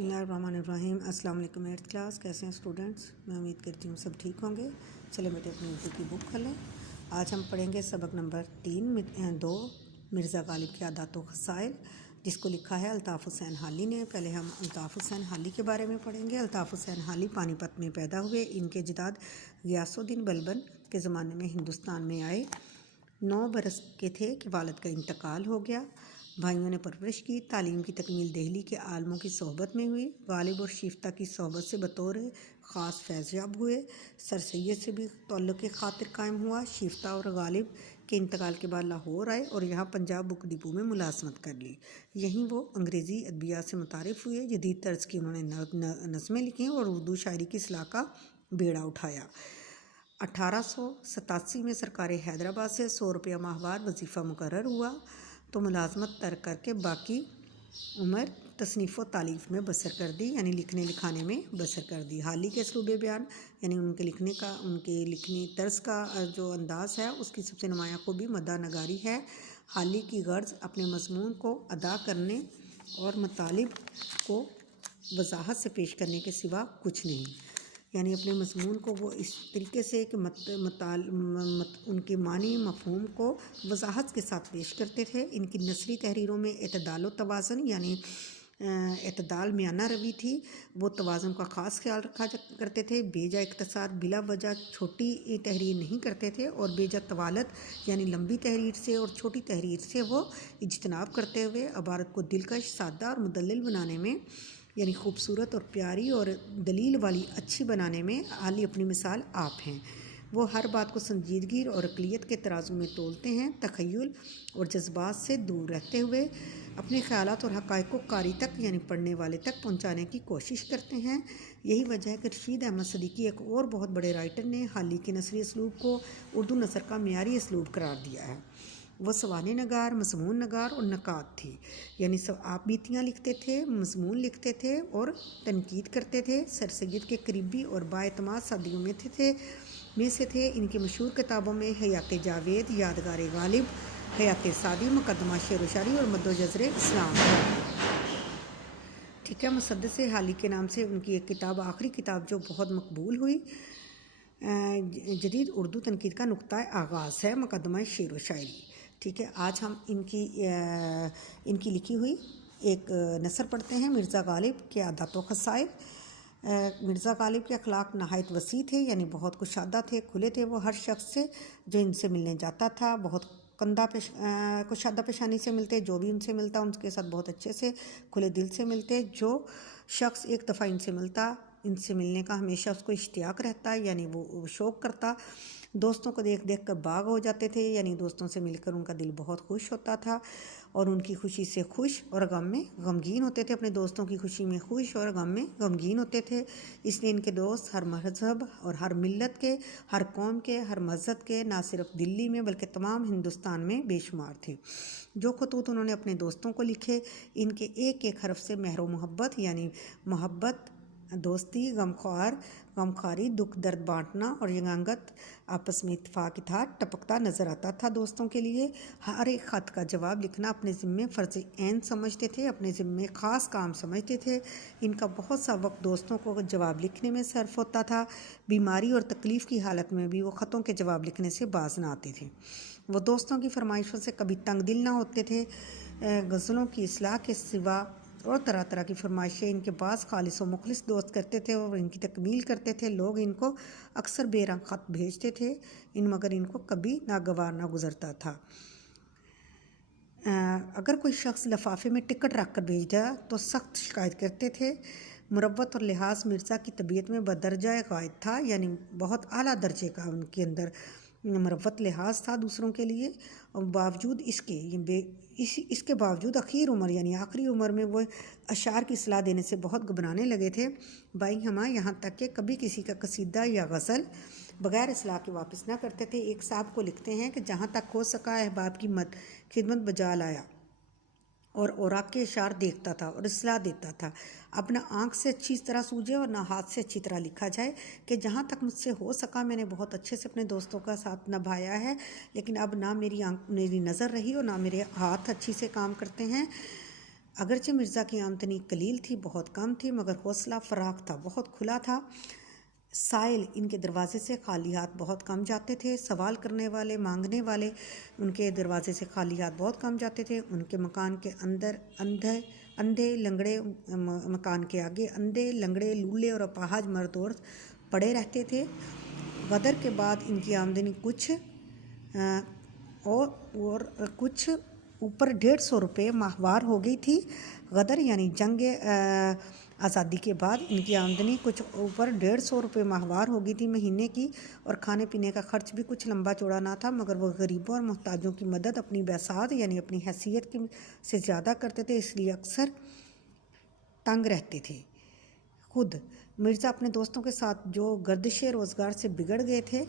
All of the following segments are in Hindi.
बिस्मिल्लाहिर्रहमानिर्रहीम। अस्सलाम वालेकुम एट्थ क्लास। कैसे हैं स्टूडेंट्स? मैं उम्मीद करती हूँ सब ठीक होंगे। चले बेटे अपनी उर्दू की बुक खोलें। आज हम पढ़ेंगे सबक नंबर 2 मिर्ज़ा गालिब की आदात व ख़साइल, जिसको लिखा है अल्ताफ़ हुसैन हाली ने। पहले हम अल्ताफ़ हुसैन हाली के बारे में पढ़ेंगे। अल्ताफ़ हुसैन हाली पानीपत में पैदा हुए। इनके जदाद गियासुद्दीन बलबन के ज़माने में हिंदुस्तान में आए। 9 बरस के थे कि वालिद का इंतकाल हो गया। भाइयों ने परवरिश की। तालीम की तकमील दिल्ली के आलमों की सोहबत में हुई। गालिब और शिफ्ता की सोहबत से बतौर ख़ास फैज़याब हुए। सर सैयद से भी ताल्लुक़ खातिर कायम हुआ। शिफ्ता और गालिब के इंतकाल के बाद लाहौर आए और यहाँ पंजाब बुक डिपो में मुलाजमत कर ली। यहीं वो अंग्रेज़ी अदबियात से मुतारिफ़ हुए। जदीद तर्ज की उन्होंने नज़में लिखी और उर्दू शायरी की इस्लाह का बेड़ा उठाया। 1887 में सरकार हैदराबाद से 100 रुपया माहवार वजीफ़ा मुकर्रर हुआ तो मुलाजमत तर्क करके बाकी उम्र तसनीफ़ व तालीफ़ में बसर कर दी, यानी लिखने लिखाने में बसर कर दी। हाली के असलूब बयान यानी उनके लिखने तर्ज का जो अंदाज़ है उसकी सबसे नुमायाँ खूबी मदा नगारी है। हाली की गर्ज अपने मज़मून को अदा करने और मतालिब को वजाहत से पेश करने के सिवा कुछ नहीं, यानी अपने मज़मून को वो इस तरीके से कि उनके मानी मफ़हूम को वजाहत के साथ पेश करते थे। इनकी नसरी तहरीरों में एतदाल व तवाज़ुन यानी एतदाल मियाना रवि थी। वो तवाज़ुन का ख़ास ख्याल रखा करते थे। बेजा इख्तिसार बिला वजह छोटी तहरीर नहीं करते थे और बेजा तवालत यानी लंबी तहरीर से और छोटी तहरीर से वो इज्तनाब करते हुए अबारत को दिलकश, सादा और मुदल्लिल बनाने में यानी खूबसूरत और प्यारी और दलील वाली अच्छी बनाने में हाली अपनी मिसाल आप हैं। वो हर बात को संजीदगी और अक़लियत के तराजू में तोलते हैं। तख़य्युल और जज्बात से दूर रहते हुए अपने ख़यालात और हक़ाइक़ को कारी तक यानी पढ़ने वाले तक पहुँचाने की कोशिश करते हैं। यही वजह है कि रशीद अहमद सदीकी एक और बहुत बड़े राइटर ने हाली के नसरी असलूब को उर्दू नसर का मियारी असलूब करार दिया है। वह सवाने नगार, मज़मून नगार और नकात थी, यानी सब आप बीतियाँ लिखते थे, मज़मून लिखते थे और तनकीद करते थे। सर सैयद के करीबी और बाएतमाद सादियों में से थे। इनकी मशहूर किताबों में हयात जावेद, यादगार गालिब, हयात सादी, मुकदमा शेर व शायरी और मद्दो जज़र इस्लाम। ठीक है, मुसद्दस हाली के नाम से उनकी एक किताब, आखिरी किताब जो बहुत मकबूल हुई, जदीद उर्दू तनकीद का नुक्ता आगाज़ है, मुकदमा शेर व शायरी। ठीक है, आज हम इनकी लिखी हुई एक नसर पढ़ते हैं। मिर्ज़ा गालिब के आदात व ख़साइल। मिर्ज़ा गालिब के अखलाक नहायत वसी थे, यानी बहुत कुशादा थे, खुले थे वो हर शख्स से जो इनसे मिलने जाता था। बहुत कुशादा पेशानी से मिलते, जो भी उनसे मिलता उनके साथ बहुत अच्छे से खुले दिल से मिलते। जो शख्स एक दफ़ा इनसे मिलता, इनसे मिलने का हमेशा उसको इश्तियाक रहता है, यानी वो शौक़ करता। दोस्तों को देख देख कर बाग हो जाते थे, यानी दोस्तों से मिलकर उनका दिल बहुत खुश होता था और उनकी खुशी से खुश और गम में गमगीन होते थे। अपने दोस्तों की खुशी में खुश और गम में गमगीन होते थे। इसलिए इनके दोस्त हर मज़हब और हर मिल्लत के, हर कौम के, हर मज़हब के, ना सिर्फ दिल्ली में बल्कि तमाम हिंदुस्तान में बेशुमार थे। जो खतूत उन्होंने अपने दोस्तों को लिखे, इनके एक एक हरफ से महर मोहब्बत यानी मोहब्बत, दोस्ती, गमखारी, दुख दर्द बांटना और यंगांगत आपस में इत्तेफाक इत्तेहाद टपकता नज़र आता था। दोस्तों के लिए हर एक ख़त का जवाब लिखना अपने ज़िम्मे फ़र्ज़ ऐन समझते थे, अपने ज़िम्मे ख़ास काम समझते थे। इनका बहुत सा वक्त दोस्तों को जवाब लिखने में सर्फ होता था। बीमारी और तकलीफ़ की हालत में भी वो ख़तों के जवाब लिखने से बाज ना आते थे। वो दोस्तों की फरमाइशों से कभी तंग दिल ना होते थे। गज़लों की इस्लाह के सिवा और तरह तरह की फरमाइशें इनके पास खालिस व मुखलिस दोस्त करते थे और इनकी तकमील करते थे। लोग इनको अक्सर बेरंग ख़त भेजते थे, मगर इनको कभी नागवार ना गुज़रता था। अगर कोई शख्स लिफाफे में टिकट रख कर भेज दिया तो सख्त शिकायत करते थे। मुरव्वत और लिहाज मिर्ज़ा की तबीयत में बदरजा गायद था, यानी बहुत आला दर्जे का उनके अंदर मुरव्वत लिहाज था दूसरों के लिए। और बावजूद इसके बावजूद आखिरी उम्र में वो अशार की सलाह देने से बहुत घबराने लगे थे। भाई हमा यहाँ तक कि कभी किसी का कसीदा या गज़ल बग़ैर इसलाह के वापस ना करते थे। एक साहब को लिखते हैं कि जहाँ तक हो सका अहबाब की खिदमत बजा लाया और औराक के इशार देखता था और इसलाह देता था। अब ना आँख से अच्छी तरह सूझे और ना हाथ से अच्छी तरह लिखा जाए कि जहाँ तक मुझसे हो सका मैंने बहुत अच्छे से अपने दोस्तों का साथ निभाया है, लेकिन अब ना मेरी नज़र रही और ना मेरे हाथ अच्छी से काम करते हैं। अगरचे मिर्ज़ा की आमदनी कलील थी, बहुत कम थी, मगर हौसला फ़राख था, बहुत खुला था। साइल इनके दरवाज़े से खाली हाथ बहुत कम जाते थे। सवाल करने वाले, मांगने वाले उनके दरवाज़े से खाली हाथ बहुत कम जाते थे। उनके मकान के अंदर अंधे लंगड़े, मकान के आगे अंधे लंगड़े, लूले और अपाहज मर्द औरत पड़े रहते थे। गदर के बाद इनकी आमदनी कुछ और कुछ ऊपर 150 रुपये माहवार हो गई थी। गदर यानी जंग आज़ादी के बाद इनकी आमदनी कुछ ऊपर 150 रुपये माहवार हो गई थी महीने की, और खाने पीने का खर्च भी कुछ लंबा चौड़ा ना था। मगर वह गरीबों और मोहताजों की मदद अपनी बैसात यानी अपनी हैसियत से ज़्यादा करते थे, इसलिए अक्सर तंग रहते थे। खुद मिर्ज़ा अपने दोस्तों के साथ जो गर्दिश रोज़गार से बिगड़ गए थे,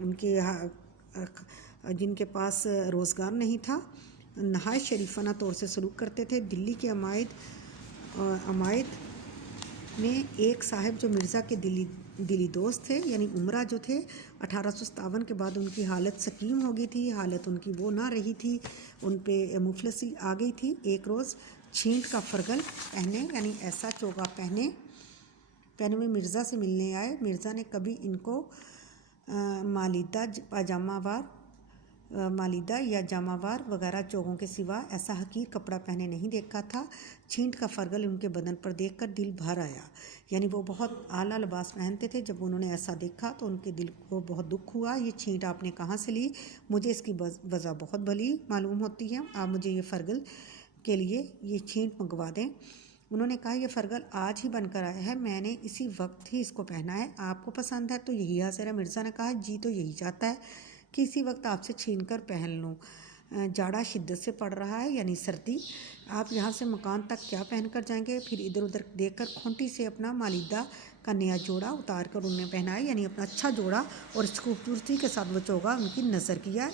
उनके जिनके पास रोज़गार नहीं था, नहायत शरीफाना तौर से सलूक करते थे। दिल्ली के अमायद में एक साहब जो मिर्ज़ा के दिली दोस्त थे, यानी उमरा जो थे, 1857 के बाद उनकी हालत सकीम हो गई थी। हालत उनकी वो ना रही थी, उन पे मुफलसी आ गई थी। एक रोज़ छींट का फरगल पहने यानी ऐसा चोगा पहने हुए मिर्ज़ा से मिलने आए। मिर्ज़ा ने कभी इनको मालिदा या जामावार वगैरह चोगों के सिवा ऐसा हकीर कपड़ा पहने नहीं देखा था। छींट का फरगल उनके बदन पर देखकर दिल भर आया, यानी वो बहुत आला लिबास पहनते थे। जब उन्होंने ऐसा देखा तो उनके दिल को बहुत दुख हुआ। ये छींट आपने कहाँ से ली? मुझे इसकी वजह बहुत भली मालूम होती है, आप मुझे ये फरगल के लिए ये छींट मंगवा दें। उन्होंने कहा, यह फरगल आज ही बनकर आया है, मैंने इसी वक्त ही इसको पहना है, आपको पसंद है तो यही हासिल है। मिर्ज़ा ने कहा, जी तो यही चाहता है कि इसी वक्त आपसे छीन कर पहन लूँ। जाड़ा शिद्दत से पड़ रहा है यानी सर्दी, आप यहाँ से मकान तक क्या पहन कर जाएंगे? फिर इधर उधर देखकर खोंटी से अपना मालिदा का नया जोड़ा उतार कर उन्हें पहनाया, यानी अपना अच्छा जोड़ा, और इस खूबसूरती के साथ वो चोगा उनकी नज़र किया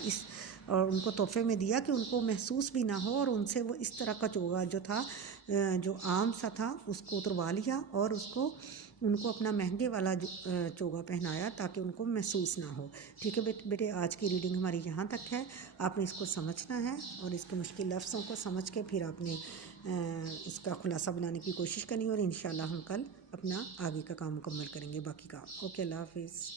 और उनको तोहफे में दिया कि उनको महसूस भी ना हो। और उनसे वो इस तरह का चोगा जो था, जो आम सा था, उसको उतरवा लिया और उनको अपना महंगे वाला चोगा पहनाया ताकि उनको महसूस ना हो। ठीक है बेटे, आज की रीडिंग हमारी यहाँ तक है। आपने इसको समझना है और इसके मुश्किल लफ्ज़ों को समझ के फिर आपने इसका खुलासा बनाने की कोशिश करनी, और इंशाल्लाह हम कल अपना आगे का काम मुकम्मल करेंगे, बाकी काम। ओके, अल्लाह हाफिज़।